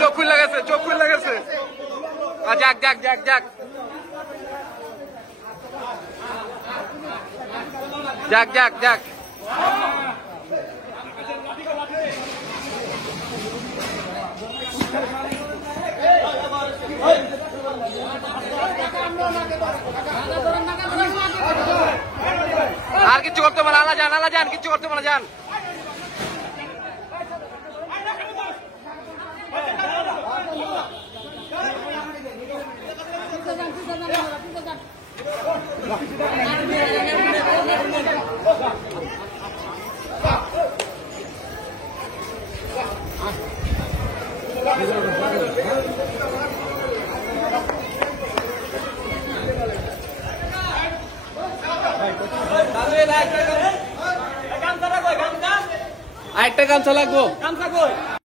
চোখ খুলে গেছে, চোখ খুলে গেছে। যাক যাক যাক যাক যাক যাক যাক। আর কিচ্ছু করতে পারে, আলা যান, কিচ্ছু করতে পারে, যান। আরেকটা গামছা লাগবো।